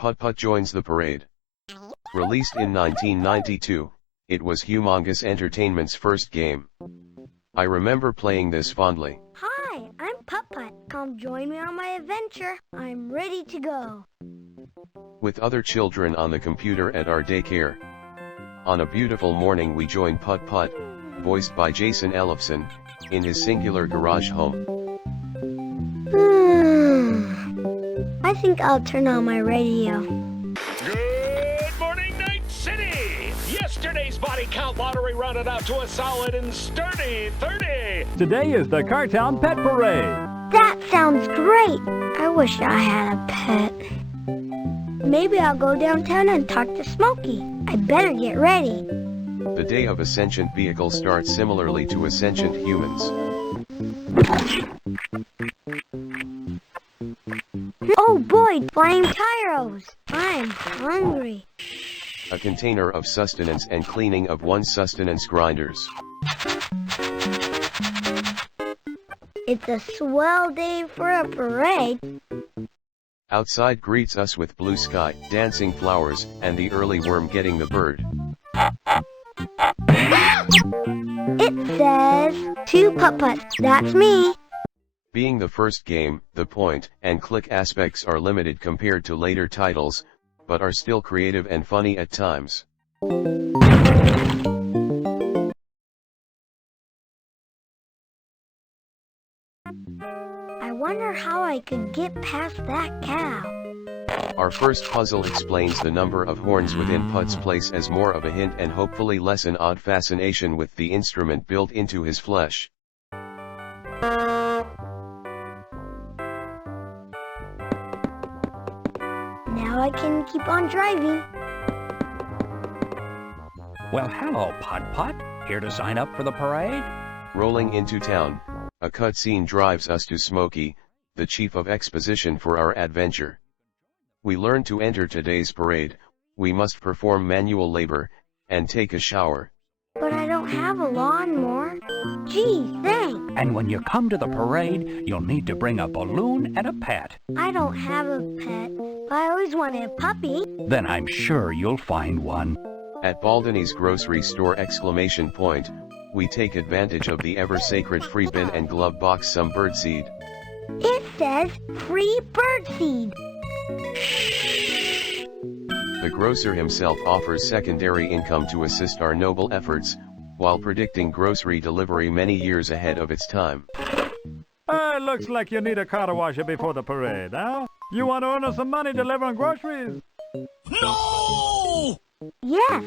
Putt-Putt joins the parade. Released in 1992, it was Humongous Entertainment's first game. I remember playing this fondly. Hi, I'm Putt-Putt. Come join me on my adventure. I'm ready to go. With other children on the computer at our daycare. On a beautiful morning we join Putt-Putt, voiced by Jason Ellefson, in his singular garage home. I think I'll turn on my radio. Good morning, Night City! Yesterday's body count lottery rounded out to a solid and sturdy 30. Today is the Cartown Pet Parade. That sounds great. I wish I had a pet. Maybe I'll go downtown and talk to Smokey. I better get ready. The day of a sentient vehicle starts similarly to a sentient humans. Oh boy, flying tyros! I'm hungry. A container of sustenance and cleaning of one's sustenance grinders. It's a swell day for a parade. Outside greets us with blue sky, dancing flowers, and the early worm getting the bird. It says, to Putt-Putt, that's me. Being the first game, the point-and-click aspects are limited compared to later titles, but are still creative and funny at times. I wonder how I could get past that cow. Our first puzzle explains the number of horns within Putt's place as more of a hint and hopefully less an odd fascination with the instrument built into his flesh. Now I can keep on driving. Well, hello, Putt-Putt. Here to sign up for the parade? Rolling into town, a cutscene drives us to Smokey, the chief of exposition for our adventure. We learn to enter today's parade, we must perform manual labor, and take a shower. But I don't have a lawnmower. Gee, thanks. And when you come to the parade, you'll need to bring a balloon and a pet. I don't have a pet. I always wanted a puppy. Then I'm sure you'll find one. At Baldini's grocery store ! We take advantage of the ever-sacred free bin and glove box some birdseed. It says free birdseed. The grocer himself offers secondary income to assist our noble efforts, while predicting grocery delivery many years ahead of its time. Looks like you need a car washer before the parade, huh? You want to earn us some money delivering groceries? No! Yes.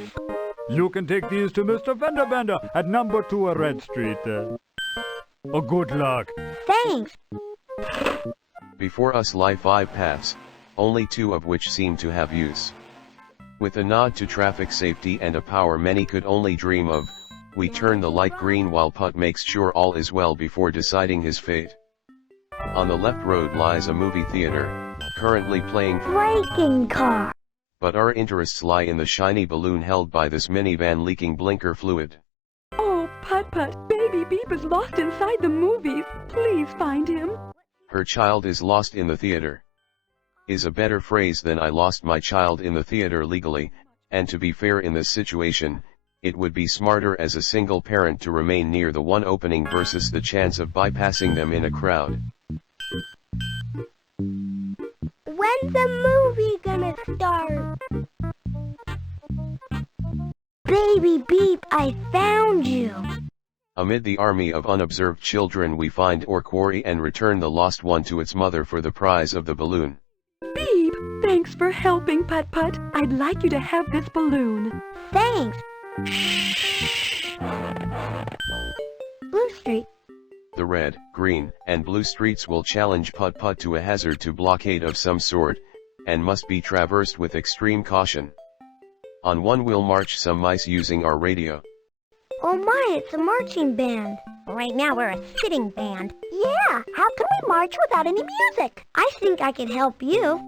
You can take these to Mr. Fender Bender at number 2 Red Street. Good luck. Thanks. Before us lie 5 paths, only 2 of which seem to have use. With a nod to traffic safety and a power many could only dream of, we turn the light green while Putt makes sure all is well before deciding his fate. On the left road lies a movie theater, currently playing Breaking car. But our interests lie in the shiny balloon held by this minivan leaking blinker fluid. Oh, Putt-Putt, Baby Beep is lost inside the movies. Please find him. Her child is lost in the theater. Is a better phrase than I lost my child in the theater legally, and to be fair in this situation, it would be smarter as a single parent to remain near the one opening versus the chance of bypassing them in a crowd. When's the movie gonna start? Baby Beep, I found you. Amid the army of unobserved children we find or quarry and return the lost one to its mother for the prize of the balloon. Beep, thanks for helping, Putt-Putt. I'd like you to have this balloon. Thanks. Blue Street. The red, green, and blue streets will challenge Putt-Putt to a hazard to blockade of some sort, and must be traversed with extreme caution. On one we'll march some mice using our radio. Oh my, it's a marching band. Right now we're a sitting band. Yeah, how can we march without any music? I think I can help you.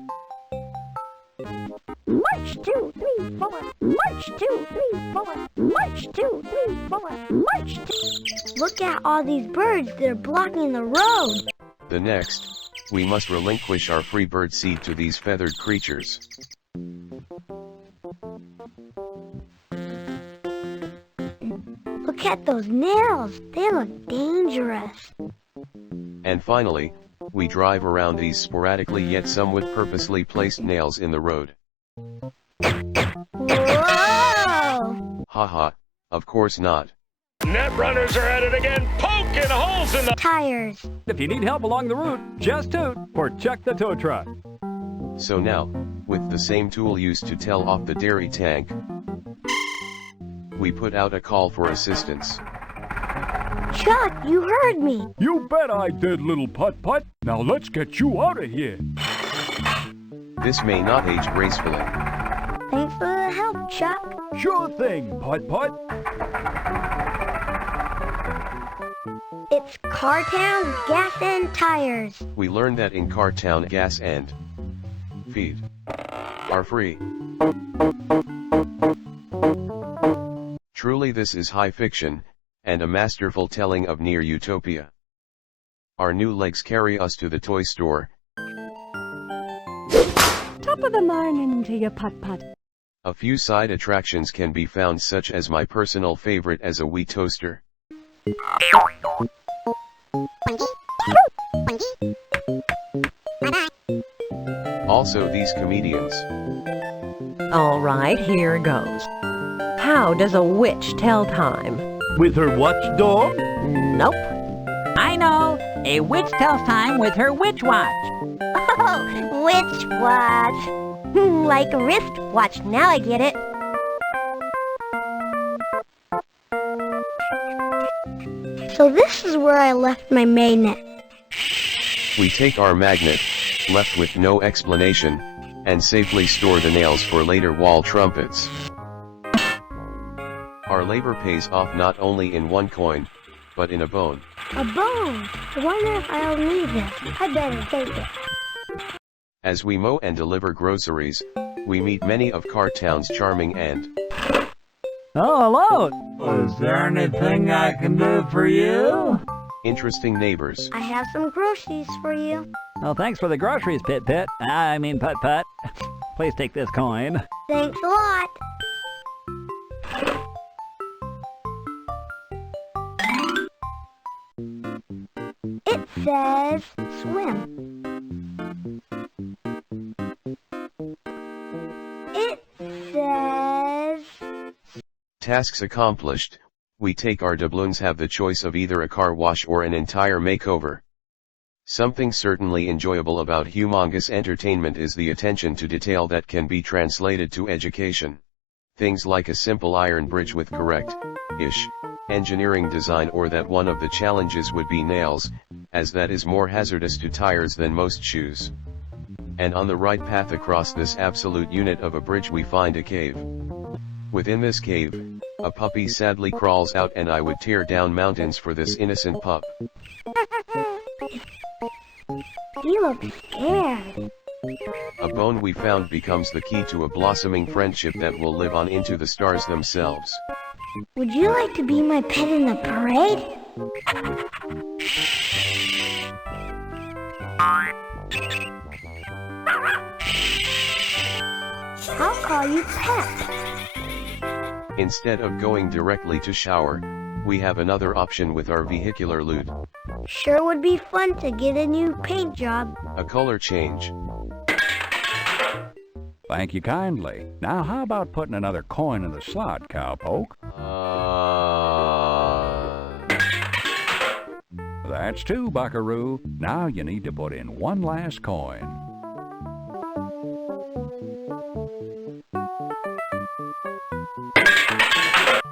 March 2, 3, 4. March 2, 3, 4. March 2, 3, 4. March 2. Look at all these birds that are blocking the road. The next, we must relinquish our free bird seed to these feathered creatures. Look at those nails. They look dangerous. And finally, we drive around these sporadically yet somewhat purposely placed nails in the road. Whoa! Haha, of course not. Net runners are at it again, poking holes in the Tires. If you need help along the route, just toot or check the tow truck. So now, with the same tool used to tell off the dairy tank, we put out a call for assistance. Chuck, you heard me. You bet I did, little Putt-Putt. Now let's get you out of here. This may not age gracefully. Thanks for the help, Chuck. Sure thing, Putt-Putt. It's Cartown Gas and Tires. We learned that in Cartown gas and feed are free. Truly this is high fiction, and a masterful telling of near utopia. Our new legs carry us to the toy store. Top of the morning to you, Putt-Putt. A few side attractions can be found, such as my personal favorite as a wee toaster. Also these comedians. All right, here goes. How does a witch tell time? With her watchdog? Nope. I know. A witch tells time with her witch watch. Oh, witch watch. Like a wristwatch. Now I get it. So this is where I left my magnet. We take our magnet, left with no explanation, and safely store the nails for later wall trumpets. Our labor pays off not only in one coin, but in a bone. A bone. I wonder if I'll need this. I better take it. As we mow and deliver groceries, we meet many of Cartown's charming and Oh, hello. Is there anything I can do for you? interesting neighbors. I have some groceries for you. Oh, thanks for the groceries, Pit-Pit. I mean Putt-Putt. Please take this coin. Thanks a lot. It says swim. It says... Tasks accomplished. We take our doubloons, have the choice of either a car wash or an entire makeover. Something certainly enjoyable about Humongous Entertainment is the attention to detail that can be translated to education. Things like a simple iron bridge with correct-ish engineering design, or that one of the challenges would be nails, as that is more hazardous to tires than most shoes. And on the right path across this absolute unit of a bridge we find a cave. Within this cave, a puppy sadly crawls out, and I would tear down mountains for this innocent pup. He looks scared. A bone we found becomes the key to a blossoming friendship that will live on into the stars themselves. Would you like to be my pet in the parade? I'll call you Pep. Instead of going directly to shower, we have another option with our vehicular loot. Sure would be fun to get a new paint job. A color change. Thank you kindly. Now how about putting another coin in the slot, Cowpoke? That's two, Buckaroo. Now you need to put in one last coin.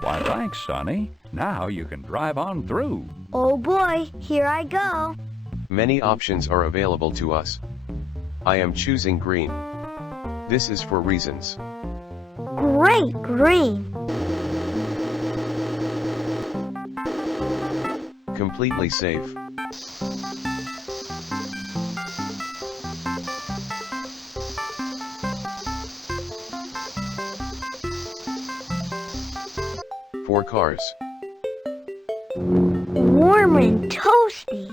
Why, thanks, Sonny. Now you can drive on through. Oh boy, here I go. Many options are available to us. I am choosing green. This is for reasons. Great green. Completely safe. For cars. Warm and toasty.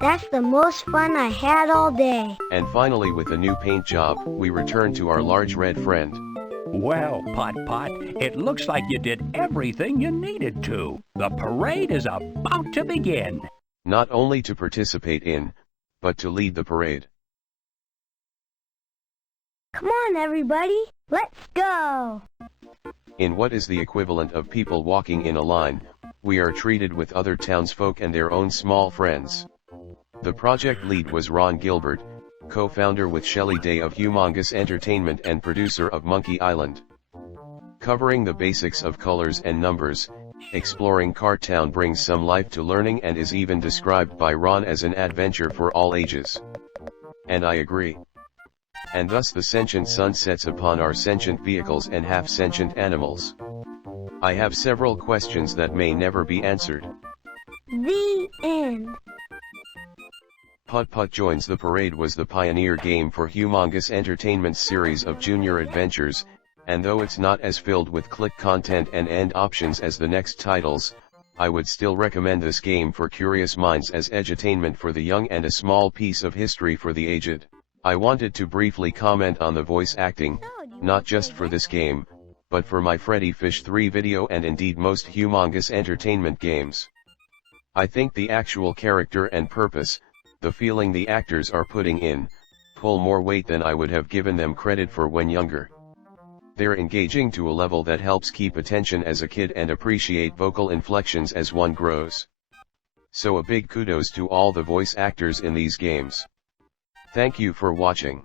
That's the most fun I had all day. And finally, with a new paint job, we return to our large red friend. Well, Putt-Putt, it looks like you did everything you needed to. The parade is about to begin. Not only to participate in, but to lead the parade. Come on, everybody, let's go! In what is the equivalent of people walking in a line, we are treated with other townsfolk and their own small friends. The project lead was Ron Gilbert, co-founder with Shelley Day of Humongous Entertainment and producer of Monkey Island. Covering the basics of colors and numbers, exploring Cartown brings some life to learning and is even described by Ron as an adventure for all ages. And I agree. And thus the sentient sun sets upon our sentient vehicles and half-sentient animals. I have several questions that may never be answered. The end. Putt-Putt Joins the Parade was the pioneer game for Humongous Entertainment's series of junior adventures, and though it's not as filled with click content and end options as the next titles, I would still recommend this game for curious minds as edutainment for the young and a small piece of history for the aged. I wanted to briefly comment on the voice acting, not just for this game, but for my Freddy Fish 3 video and indeed most Humongous Entertainment games. I think the actual character and purpose, the feeling the actors are putting in, pull more weight than I would have given them credit for when younger. They're engaging to a level that helps keep attention as a kid and appreciate vocal inflections as one grows. So a big kudos to all the voice actors in these games. Thank you for watching.